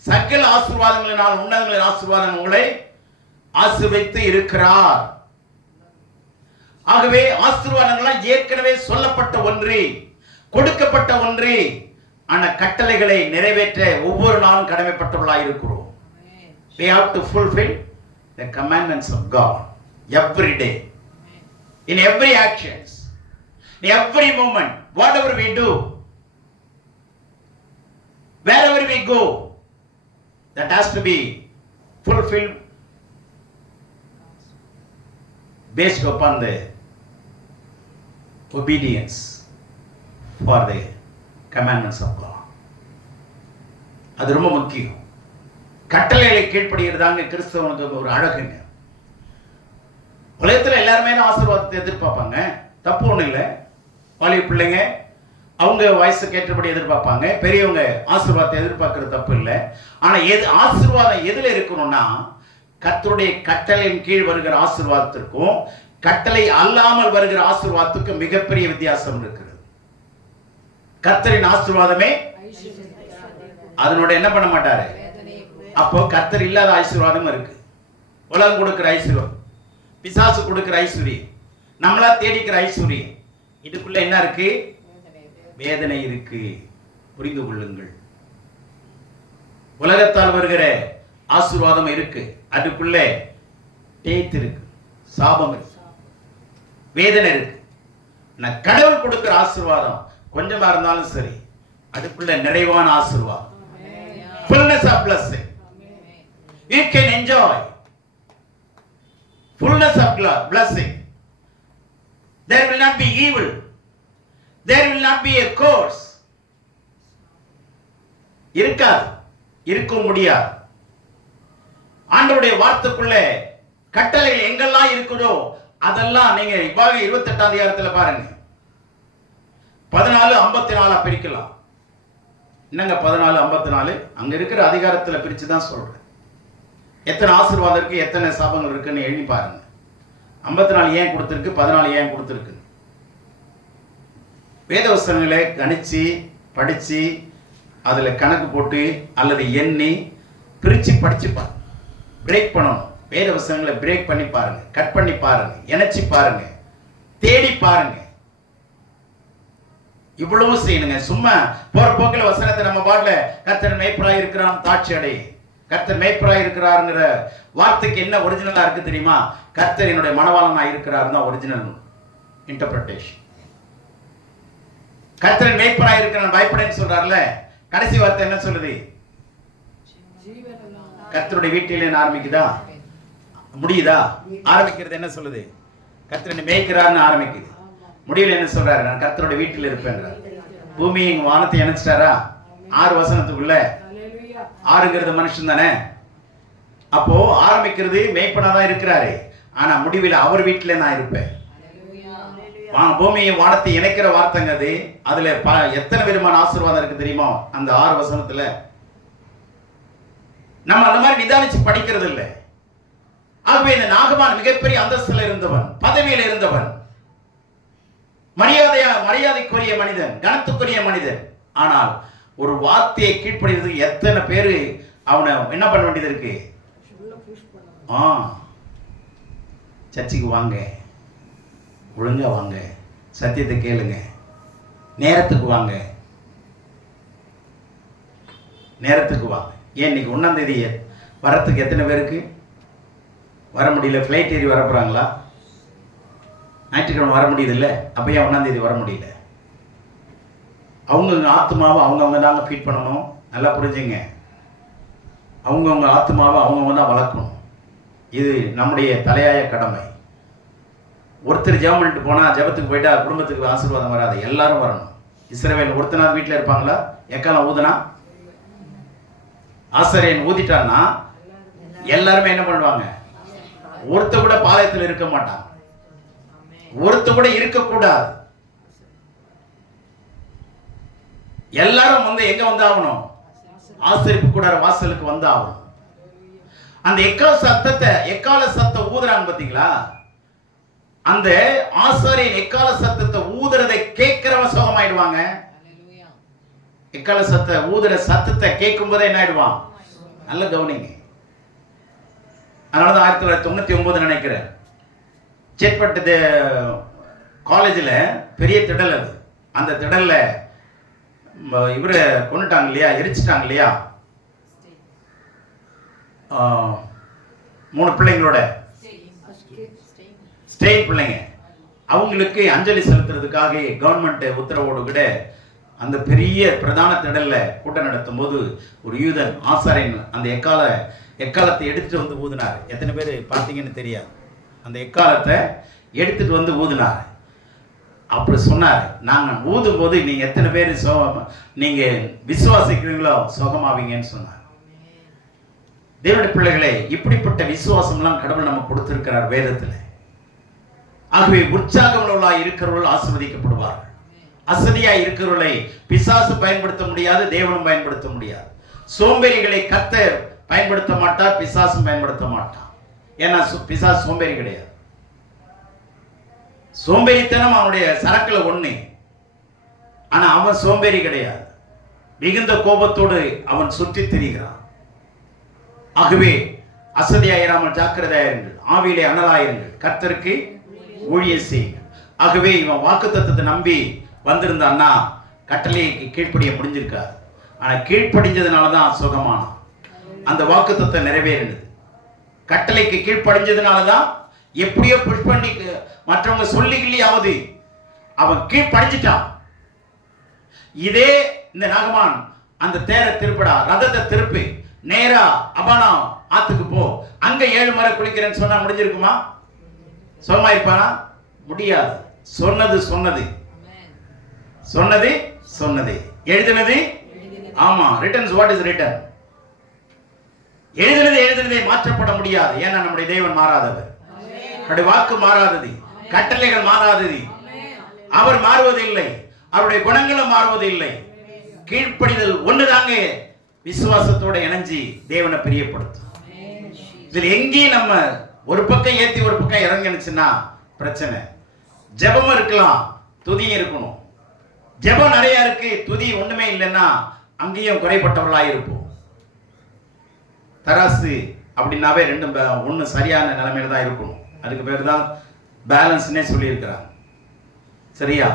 சகல ஆசீர்வாதங்களினால் உன்னதங்களின் ஆசீர்வாதம் உங்களை ஆசீர்வதித்து இருக்கிறார். ஆகவே ஆசீர்வாதங்கள் ஏற்கனவே சொல்லப்பட்ட ஒன்று, கொடுக்கப்பட்ட ஒன்று. ஆனா கட்டளைகளை நிறைவேற்ற ஒவ்வொரு நாளும் கடமைப்பட்டவர்களாக இருக்கிறோம். We have to fulfill the commandments of God every day, in every actions, in every moment, whatever we do, wherever we go, that has to be fulfilled based upon the obedience for the commandments of God. அது ரொம்ப முக்கியம். கட்டளைகளை கீழ்ப்படுகிறதாங்க கிறிஸ்தவனுக்கு ஒரு அழகுங்க. உலகத்தில் எல்லாருமே ஆசீர்வாதத்தை எதிர்பார்ப்பாங்க, தப்பு ஒன்றும் இல்லை. வாலிப பிள்ளைங்க அவங்க வயசுக்கு ஏற்றபடி எதிர்பார்ப்பாங்க, பெரியவங்க ஆசீர்வாதத்தை எதிர்பார்க்கறது தப்பு இல்லை. ஆனால் ஆசீர்வாதம் எதில் இருக்கணும்னா, கர்த்தருடைய கட்டளையின் கீழ் வருகிற ஆசீர்வாதத்திற்கும் கட்டளை அல்லாமல் வருகிற ஆசீர்வாதத்துக்கும் மிகப்பெரிய வித்தியாசம் இருக்கிறது. கர்த்தரின் ஆசீர்வாதமே அதனோட என்ன பண்ண மாட்டாரு. அப்போ கர்த்தர் இல்லாத ஆசீர்வாதம் இருக்கு. உலகம் கொடுக்கிற ஐஸ்வர்யம், பிசாசு கொடுக்கிற ஐஸ்வர்யம், நம்மளா தேடிக்கிற ஐஸ்வர்யம், இதுக்குள்ள என்ன இருக்கு? வேதனை இருக்கு. புரிந்து கொள்ளுங்கள். உலகத்தால் வருகிற ஆசீர்வாதம் இருக்கு, அதுக்குள்ள டேத் இருக்கு, சாபம் இருக்கு, வேதனை இருக்கு. கடவுள் கொடுக்கிற ஆசீர்வாதம் கொஞ்சமா இருந்தாலும் சரி, அதுக்குள்ள நிறைவான ஆசீர்வாதம், fullness of blessing. You can enjoy fullness of blessing. There will not be evil, there will not be a curse. இருக்காது, இருக்க முடியாது. ஆண்டவருடைய வார்த்தைக்குள்ள கட்டளைகள் எங்கெல்லாம் இருக்குதோ அதெல்லாம் நீங்க இவ்வாறு 28 அதிகாரத்தில் பாருங்க, 14:54 பிரிக்கலாம். என்னங்க 14:54? அங்க இருக்கிற அதிகாரத்தில் பிரிச்சு தான் சொல்றேன். எத்தனை ஆசீர்வாதம் இருக்கு, எத்தனை சாபங்கள் இருக்குன்னு எண்ணி பாருங்க. 54 ஏன் கொடுத்திருக்கு, 14 ஏன் கொடுத்திருக்கு. வேதவசனங்களை கணிச்சு படிச்சு அதுல கணக்கு போட்டு அல்லது எண்ணி பிரிச்சு படிச்சுப்பாங்க. பிரேக் பண்ணணும். வேதவசனங்களை பிரேக் பண்ணி பாருங்க, கட் பண்ணி பாருங்க, இணைச்சி பாருங்க, தேடி பாருங்க. இவ்வளவு செய்யணுங்க. சும்மா போற போக்கில் வசனத்தை நம்ம பாடல கர்த்தர் மேய்ப்பராய் இருக்கிறான் தாட்சி அடை. கர்த்தர் மேய்ப்பராய் இருக்கிறாருங்கிற வார்த்தைக்கு என்ன ஒரிஜினலா இருக்கு தெரியுமா? கர்த்தர் என்னுடைய மனவாளனா இருக்கிறார் தான் ஒரிஜினல் இன்டர்பிரேஷன். கர்த்தர் மேய்ப்பராய் இருக்கிறான் பயப்படன்னு சொல்றாருல, கடைசி வார்த்தை என்ன சொல்லுது? கர்த்தருடைய வீட்டிலே ஆரம்பிக்குதா? முடியுதா? ஆரம்பிக்கிறது என்ன சொல்லுது? கர்த்தர் மேய்க்கிறார்னு ஆரம்பிக்குது. முடியல என்ன சொல்றாரு? நான் கர்த்தருடைய வீட்டில் இருப்பேன். பூமியின் வானத்தை இணைச்சிட்டாரா? 6 வசனத்துக்குள்ள. 6ங்கிறது மனுஷன் தானே. அப்போ ஆரம்பிக்கிறது மேய்ப்பனாதான் இருக்கிறாரு. ஆனா முடிவில் அவர் வீட்டிலே நான் இருப்பேன். பூமியை வானத்தை இணைக்கிற வார்த்தைங்க அது. அதுல எத்தனை விதமான ஆசீர்வாதம் இருக்கு தெரியுமா? அந்த 6 வசனத்துல நம்ம அந்த மாதிரி நிதானிச்சு படிக்கிறது இல்லை. ஆகவே இந்த நாகமான் மிகப்பெரிய அந்தஸ்துல இருந்தவன், பதவியில் இருந்தவன், மரியாதைக்குரிய மனிதன், கனத்துக்குரிய மனிதன். ஆனால் ஒரு வார்த்தையை கீழ்ப்படுகிறதுக்கு எத்தனை பேரு அவனை என்ன பண்ண வேண்டியது இருக்கு? சர்ச்சுக்கு வாங்க, ஒழுங்கா வாங்க, சத்தியத்தை கேளுங்க, நேரத்துக்கு வாங்க, நேரத்துக்கு வாங்க. ஏன் இன்னைக்கு 1ஆம் தேதி வரத்துக்கு எத்தனை பேருக்கு வர முடியல? ஃப்ளைட் ஏறி வர போறாங்களா? ஞாயிற்றுக்கிழமை வர முடியுது இல்லை? அப்போ ஏன் 1ஆம் தேதி வர முடியல? அவங்கவுங்க ஆத்மாவை அவங்கவுங்க தாங்க ஃபீட் பண்ணணும். நல்லா புரிஞ்சுங்க. அவங்கவுங்க ஆத்மாவை அவங்கவுங்க தான் வளர்க்கணும். இது நம்முடைய தலையாய கடமை. ஒருத்தர் ஜெபம் பண்ணிட்டு போனால், ஜெபத்துக்கு போயிட்டா குடும்பத்துக்கு ஆசீர்வாதம் வராது, எல்லாரும் வரணும். இஸ்ரவேல் ஒருத்தனாவது வீட்டில் இருப்பாங்களா? எக்காலம் ஊதுனா, ஆசாரியன் ஊதிட்டான்னா எல்லாருமே என்ன பண்ணுவாங்க? ஒருத்த கூட பாளையத்தில் இருக்க மாட்டாங்க, ஒருத்த கூட இருக்கக்கூடாது. எல்லாரும் வந்து எங்க வந்து ஆகணும்? ஆசரிப்பு கூடார வாசலுக்கு வந்து ஆகணும். அந்த எக்கால சத்தம் ஊதுறாங்க பாத்தீங்களா? அந்த ஆசாரியன் எக்கால சத்தத்தை ஊதுறதை கேட்கிறவன் சுகமாயிடுவாங்க. எக்கால ஊதுற சத்தத்தை கேட்கும் போதே என்ன ஆயிடுவான்? நல்ல கவனிங்க. அதனாலதான் 1999 நினைக்கிறேன், சேட்பட்டு காலேஜில் பெரிய திடல் அது. அந்த திடல்ல இவரை கொண்டுட்டாங்க இல்லையா, எரிச்சிட்டாங்க இல்லையா, 3 பிள்ளைங்களோட ஸ்டேட் பிள்ளைங்க. அவங்களுக்கு அஞ்சலி செலுத்துறதுக்காக கவர்மெண்ட் உத்தரவோடு கூட அந்த பெரிய பிரதான திடல்ல கூட்டம் நடத்தும் போது ஒரு யூதன் ஆசாரியன் அந்த எக்காலத்தை எடுத்துட்டு வந்து ஊதினார். எத்தனை பேர் பார்த்தீங்கன்னு தெரியாது. அந்த எக்காலத்தை எடுத்துட்டு வந்து ஊதினார். அப்படி சொன்னார், நாங்கள் ஊதும் போது நீங்க எத்தனை பேர் நீங்க விசுவாசிக்கிறீங்களோ சுகமாவீங்கன்னு சொன்னார். தேவனுடைய பிள்ளைகளே, இப்படிப்பட்ட விசுவாசம்லாம் கடவுள் நமக்கு கொடுத்திருக்கிறார் வேதத்தில். ஆகவே உற்சாகம் உள்ளவர்களாய் இருக்கிறவர்கள் ஆசீர்வதிக்கப்படுவார்கள். அசதியா இருக்கிறவர்களை பிசாசு பயன்படுத்த முடியாது, தேவனும் பயன்படுத்த முடியாது. சோம்பேறிகளை கர்த்தர் பயன்படுத்த மாட்டார், பிசாசும் பயன்படுத்த மாட்டான். ஏன்னா பிசாசு சோம்பேறி கிடையாது. சோம்பேறித்தனம் அவனுடைய சரக்குல ஒண்ணு. ஆனா அவன் சோம்பேறி கிடையாது. மிகுந்த கோபத்தோடு அவன் சுற்றி திரிகிறான். ஆகவே அசதியாயிராமல் ஜாக்கிரதையாயிருங்கள், ஆவியிலே அனலாயிருங்கள், கர்த்தருக்கு ஊழியம் செய்யுங்கள். ஆகவே இவன் வாக்குத்தத்தத்தை நம்பி வந்திருந்தான்னா கட்டளைக்கு கீழ்ப்படிய முடிஞ்சிருக்காது. ஆனா கீழ்ப்படிஞ்சதுனாலதான் சுகமானான். அந்த வாக்குத்தத்தை நிறைவேறினது. கட்டளைக்கு கீழ்ப்படிஞ்சதுனாலதான் எப்படியோ புஷ் பண்ணி மற்றவங்க சொல்லிக்கலையாவது அவன் கீழ்ப்படிஞ்சிட்டான். இதே இந்த நாகமான் அந்த தேரை திருப்படா, ரதத்தை திருப்பி நேரா அபானா ஆத்துக்கு போ, அங்க 7 முறை குளிக்கிறேன்னு சொன்னா முடிஞ்சிருக்குமா? சுகமா இருப்பானா? முடியாது. சொன்னது சொன்னது, சொன்னது சொன்னது, எழுதினது. ஆமா, ரிட்டன்ஸ் வாட் இஸ் ரிட்டன். எழுதினதே மாற்றப்பட முடியாது. ஏன்னா நம்முடைய தேவன் மாறாதவர். அவருடைய வாக்கு மாறாதது, கட்டளைகள் மாறாதது. அவர் மாறுவதில்லை, அவருடைய குணங்களும் மாறுவதில்லை. கீழ்ப்படிதல் ஒண்ணுதாங்க விசுவாசத்தோட இணைஞ்சி தேவனை பிரியப்படுத்தும். இதுல எங்கேயும் நம்ம ஒரு பக்கம் ஏத்தி ஒரு பக்கம் இறங்கினுச்சுன்னா பிரச்சனை. ஜெபமும் இருக்கலாம், துதியும் இருக்கணும். ஜெபம் நிறைய இருக்கு, துதி ஒண்ணுமே இல்லைன்னா அங்கேயும் குறைப்பட்டவர்களாக இருப்போம். தராசு அப்படின்னாவே ரெண்டும் ஒன்று சரியான நிலைமையில தான் இருக்கணும். அதுக்கு பேர் தான் பேலன்ஸ்னே சொல்லியிருக்கிறாங்க. சரியா?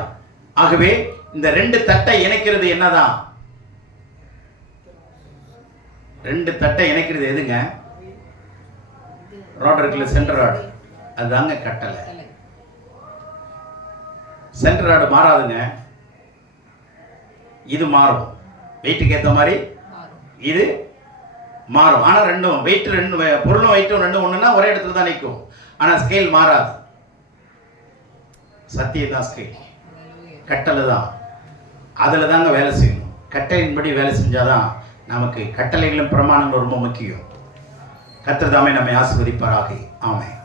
ஆகவே இந்த ரெண்டு தட்டை இணைக்கிறது என்னதான்? ரெண்டு தட்டை இணைக்கிறது எதுங்க? ராட் இருக்குல்ல, சென்டர் ராடு, அதுதாங்க கட்டளை. சென்டர் ராடு மாறாதுங்க, இது மாறும். வெயிட்டுக்கு ஏற்ற மாதிரி இது மாறும். ஆனால் ரெண்டும் வெயிட், ரெண்டு பொருளும் வெயிட்டும் ரெண்டும் ஒன்றுனா ஒரே இடத்துல தான் நிற்கும். ஆனால் ஸ்கேல் மாறாது. சத்தியம் தான் ஸ்கேல், கட்டளை தான். அதில் தாங்க வேலை செய்யணும். கட்டளையின்படி வேலை செஞ்சாதான் நமக்கு கட்டளைகளும் பிரமாணங்களும் ரொம்ப முக்கியம். கர்த்தர் தாமே நம்மை ஆசீர்வதிப்பாராக. ஆமென்.